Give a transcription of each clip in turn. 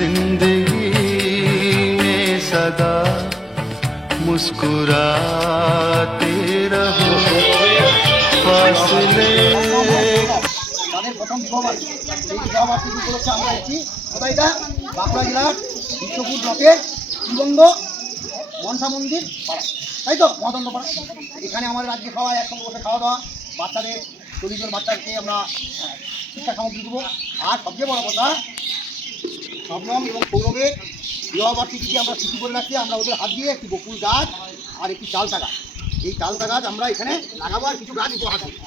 जिंदगी में सदा मुस्कुराते रहो फासले। তাদের প্রথম বিবাহবার্ষিকী, এই বিবাহবার্ষিকী উপলক্ষে আমরা এসেছি কোথায়, এটা বাঁকুড়া জেলার বিশ্বপুর ব্লকের শ্রীবঙ্গ মনসা মন্দির পাড়া, তাই তো মহাদণ্ড পাড়া। এখানে আমাদের আজকে সবাই একসঙ্গে বসে খাওয়া দাওয়া, বাচ্চাদের 40 জন বাচ্চাকে আমরা শিক্ষা সামগ্রী দেবো। আর সবচেয়ে বড় কথা, শবনম এবং সৌরভের বিবাহবার্ষিকীকে আমরা স্মৃতি করে রাখতে আমরা ওদের হাত দিয়ে একটি বকুল গাছ আর একটি চালতা গাছ, এই চালতা গাছ আমরা এখানে লাগাবো আর কিছু গাছ উপহার দেবো।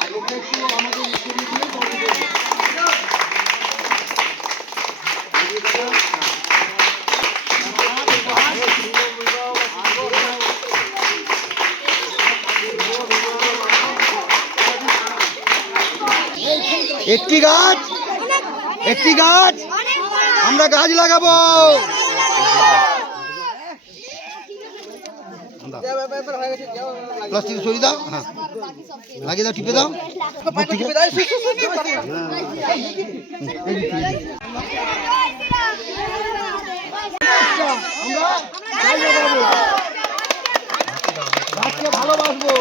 আর ওকে একটু আমাদের একটি গাছ আমরা গাছ লাগাবো। প্লাস্টিক সরিয়ে দাও, হ্যাঁ লাগিয়ে দাও, টিপে দাও। আমরা ভালোবাসবো।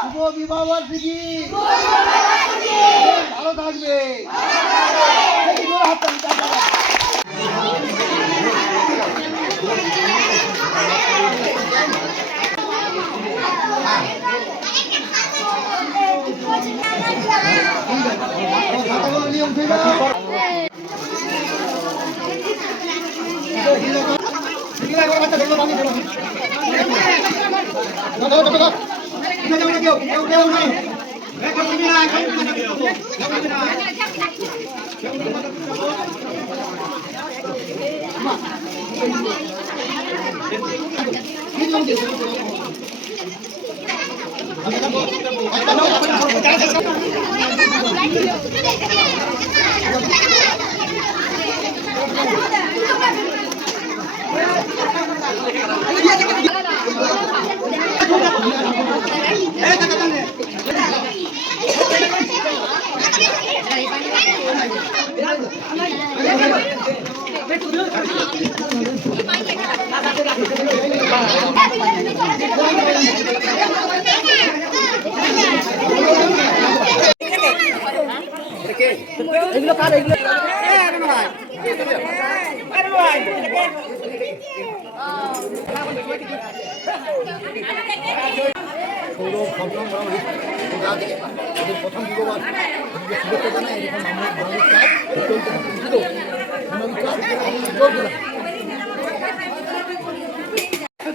শুভ বিবাহবার্ষিকী, ভালো থাকবে। নিয়ম ঠিক আছে। এগুলো কার, এগুলো প্রথম বিবাহ শুভেচ্ছা জানাই।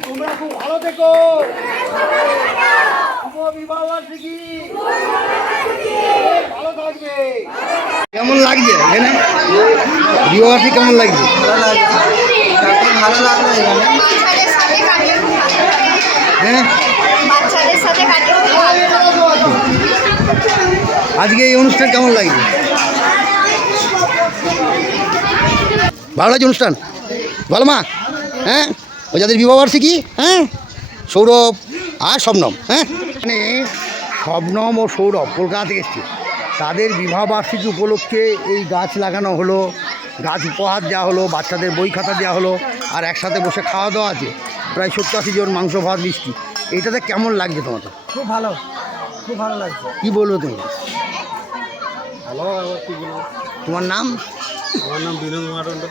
তোমরা খুব ভালো থেকো। শুভ বিবাহবার্ষিকী, ভালো থাকবে। কেমন লাগছে এখানে বিবাহবার্ষিকী? কেমন লাগছে? ভালো লাগলো এখানে। হ্যাঁ, বাচ্চাদের সাথে আজকে এই অনুষ্ঠান কেমন লাগছে? ভালো লাগছে অনুষ্ঠান, ভালো মা। হ্যাঁ, ওই যাদের বিবাহবার্ষিকী, হ্যাঁ সৌরভ আর শবনম, হ্যাঁ মানে শবনম ও সৌরভ কলকাতা থেকে এসছে, তাদের বিবাহবার্ষিকী উপলক্ষে এই গাছ লাগানো হলো, গাছ উপহার দেওয়া হলো, বাচ্চাদের বই খাতা দেওয়া হলো, আর একসাথে বসে খাওয়া দাওয়া আছে প্রায় 70-80 জন, মাংস ভাত মিষ্টি। এইটাতে কেমন লাগছে তোমার? খুব ভালো, খুব ভালো লাগছে। কী বলবো তুমি? ভালো, কী বলবো? তোমার নাম? আমার নাম বিনোদ মহারণ্ড,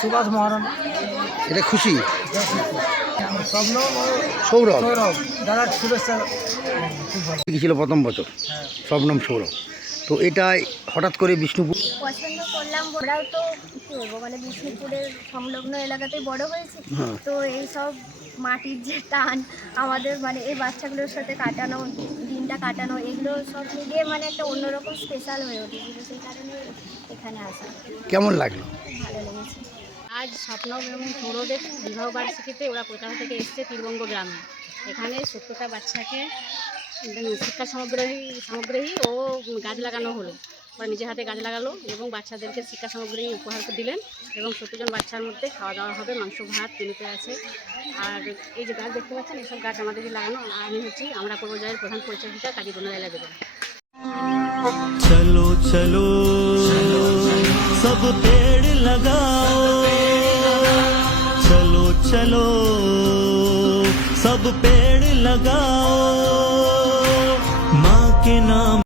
সুভাষ মহারণ। এটা খুশি? সৌরভ দাদা শুভেচ্ছা ছিল প্রথম বছর, শবনম সৌরভ। তো এটাই হঠাৎ করে বিষ্ণুপুর পছন্দ করলাম। ওরাও তো কী বলবো, মানে বিষ্ণুপুরের সংলগ্ন এলাকাতেই বড় হয়েছে, তো এই সব মাটির যে টান আমাদের, মানে এই বাচ্চাগুলোর সাথে কাটানো, দিনটা কাটানো, এগুলো সব মিলিয়ে মানে একটা অন্যরকম স্পেশাল হয়ে উঠেছিল। সেই কারণে এখানে আসা। কেমন লাগলো? ভালো লেগেছে। আজ স্বপ্ন এবং সৌরভের বিবাহ বার্ষিকীতে ওরা কলকাতা থেকে এসছে তীরবঙ্গ গ্রামে। এখানে 70টা বাচ্চাকে শিক্ষা সামগ্রী ও গাছ লাগানো হলো। ওরা নিজে হাতে গাছ লাগালো এবং বাচ্চাদেরকে শিক্ষা সামগ্রী উপহার দিলেন এবং 70 জন বাচ্চার মধ্যে খাওয়া দাওয়া হবে, মাংস ভাত মেনুতে আছে। আর এই যে গাছ দেখতে পাচ্ছেন, এইসব গাছ আমাদেরই লাগানো। আমরা পূর্বজয়ের প্রধান পরিচর্যিকা কাজী বনরাইলা দেবেন। चलो चलो सब पेड़ लगाओ, चलो चलो सब पेड़ लगाओ, माँ के नाम